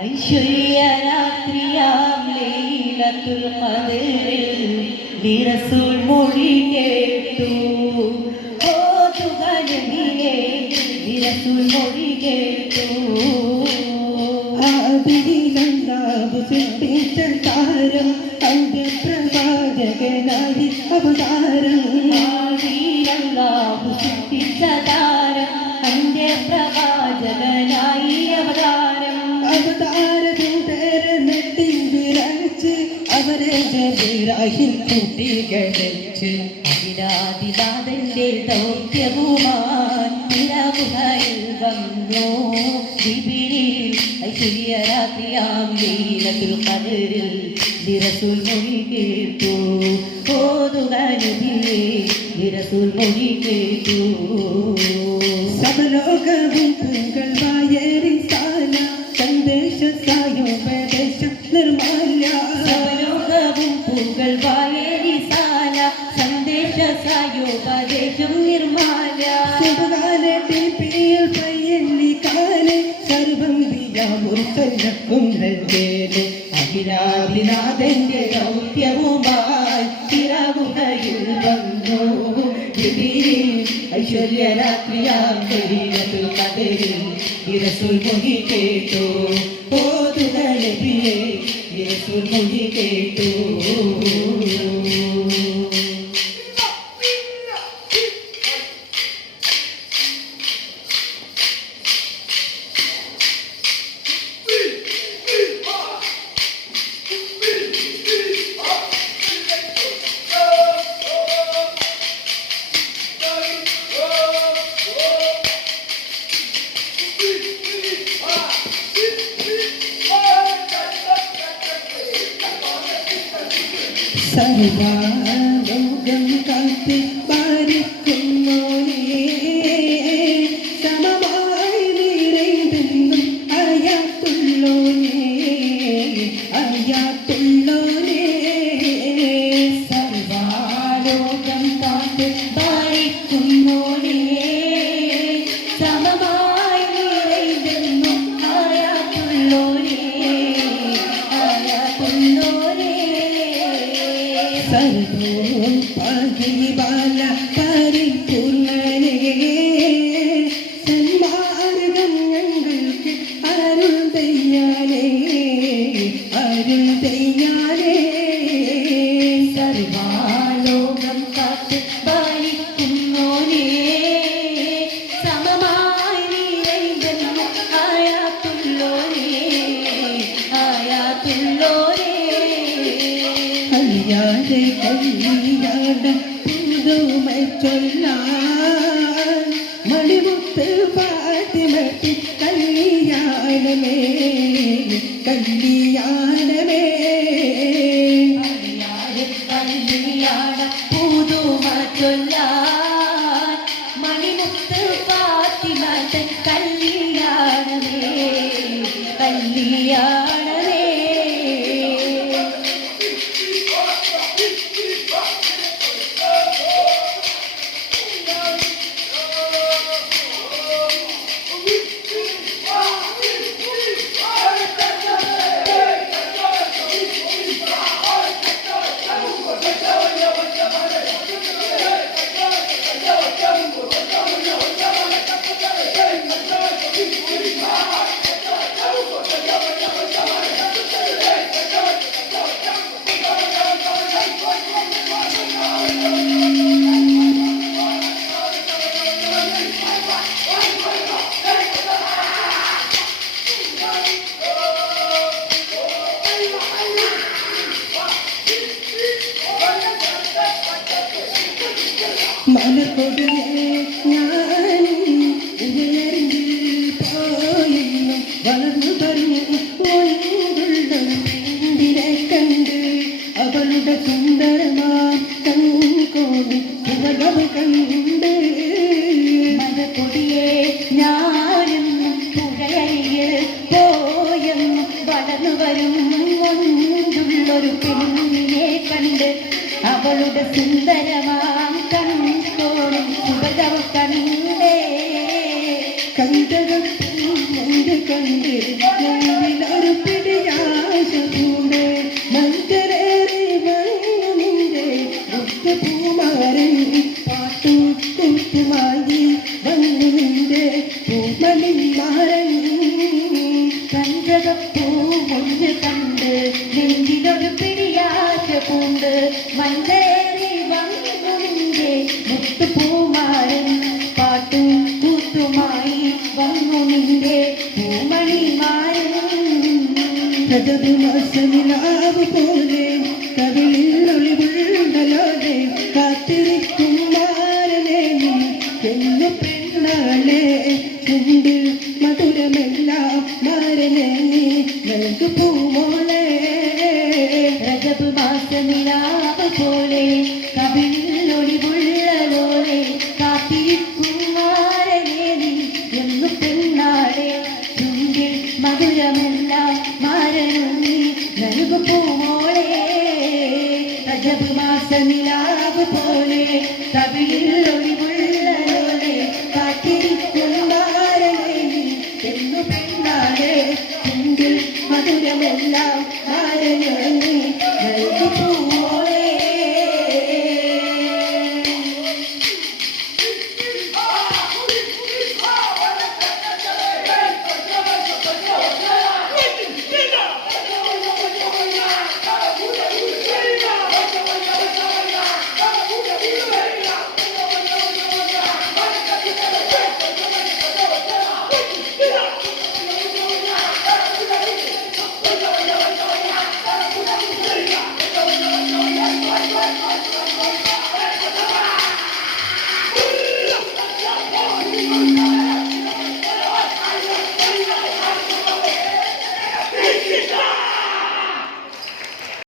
ഐശ്വര്യരാത്രിയാം ലൈലത്തുൽ ഖദറിൽ റസൂൽ മൊഴി കേട്ടു. ഓതുക നബിയേ റസൂൽ മൊഴി കേട്ടു. ആദിയിലല്ലാഹു സൃഷ്ടിച്ച താരം അന്ത്യപ്രവാചകനായി അവതാരം. ആദിയിലല്ലാഹു സൃഷ്ടിച്ച താരം അന്ത്യപ്രവാചകനായി അവതാരം. അവതാരത്തിരച്ച് അവരെ ജബിറാഹിൽ കൂട്ടികളച്ച് അവിരാതിനാഥന്റെ ദൗത്യവുമാൻ തിരമുഖയിൽ വന്നു ജിബ്രീൽ. ഐശ്വര്യരാത്രിയാം ലൈലത്തുൽ ഖദറിൽ റസൂൽ മൊഴി കേട്ടു. ഓതുക നബിയേ റസൂൽ മൊഴി കേട്ടു. സകലോകവും പൂങ്കൾവായ റിസാല സന്ദേശ സായോപദേശ നിർമാല്യ. സകലോകവും പൂങ്കൾവായ റിസാല സന്ദേശ സായോപദേശം നിർമാല്യ. സുബഹാനത്തിൽ പേൽ പയ്യല്ലിക്കാലെ സർവം മുർസലക്കും നൽകേലെ. അഖിലാദിനാഥന്റെ ദൗത്യവുമായി തിരമുഖയിൽ വന്നു ജിബ്രീൽ. ഐശ്വര്യരാത്രിയാം ലൈലത്തുൽ ഖദറിൽ റസൂൽ മൊഴി കേട്ടു. ഓതുക നബിയേ റസൂൽ മൊഴി കേട്ടു. സർവലോകം കാത്തി പാലിക്കുന്നോനേ സമമായി നിറൈതെന്നും അയാത്തുള്ളോനേ അയാത്തുള്ളോനേ. സർവലോകം കാത്ത് പാലിക്കുന്നോനേ സമമായി നിറൈതെന്നും അയാത്തുള്ളോനേ അയാത്തുള്ളോനേ. സർവോം പാകിബാല പരിപൂർണനേ സന്മാർഗം ഞങ്ങൾക്ക് അരുൾ ദയ്യാനേ അരുൾ ദയ്യാനേ. സർവലോകം കാത്ത് പാലിക്കുന്നോനേ സമമായി നിറൈതെന്നും അയാത്തുള്ളോനേ അയാത്തുള്ളോനേ. കല്യാണ കല്യാണ പുതുമ ചൊല്ലാൻ മണിമുത്ത് ഫാത്തിമത്തി കല്യാണമേ കല്യാണമേ. കല്യാണ പുതുമ ചൊല്ലാൻ മണിമുത്ത് ഫാത്തിമത്തെ കല്യാണമേ കല്യാണമേ. മലക്കൊടിയെ ഞാൻ ഉയർന്നിൽ പോയെന്നും വളർന്നു പറഞ്ഞു ഒന്നുകൊണ്ടുള്ള പെണ്ണിനെ കണ്ട് അവളുടെ സുന്ദരമാം കൺകോടി പുറകവ് കണ്ട്. മലക്കൊടിയെ ഞാനും പുഴയിൽ പോയെന്നും വളർന്നു വരും ഒന്നുള്ളൊരു പെണ്ണിനെ കണ്ട് അവളുടെ സുന്ദരമാം കൺകോണും സുഭഗം കണ്ടേ. കണ്ടകത്തിൽ കണ്ട് നെഞ്ചിലൊരു കഞ്ചകപ്പൂ മുഞ്ച് കണ്ട് നെഞ്ചിലൊരു പിടിയാശ പൂണ്ട് മഞ്ചേരി വന്നുനിന്റെ മുത്തുപൂമാരൻ പാട്ടും കൂത്തുമായി വന്നു നിന്റെ പൂമണിമാരൻ രജബ് മാസനിലാവ് പോലെ കവിളിൽ ഒളിവുള്ളലോടെ കാത്തിരിക്കും മാരനെ നീ എന്നു പെണ്ണാളെ ചുണ്ടിൽ മധുരമെല്ലാം മാരനെ നീ നൽകു പൂമോളെ രജബ് മാസനിലാവ് പോലെ കവിളിൽ ഒളിവുള്ളലോടെ കാത്തിരിക്കും മാരനെ നീ എന്നു പെണ്ണാളെ ചുണ്ടിൽ മധുരമെല്ലാം മാരനു നീ നൽകു പൂമോളെ രജബ് മാസനിലാവ് പോലെ കവിളിൽ ഒളിവുള്ളലോടെ കാത്തിരിക്കും മാരനെ നീ എന്നു പെണ്ണാളെ ചുണ്ടിൽ മധുരമെല്ലാം മാരനു നീ നൽകു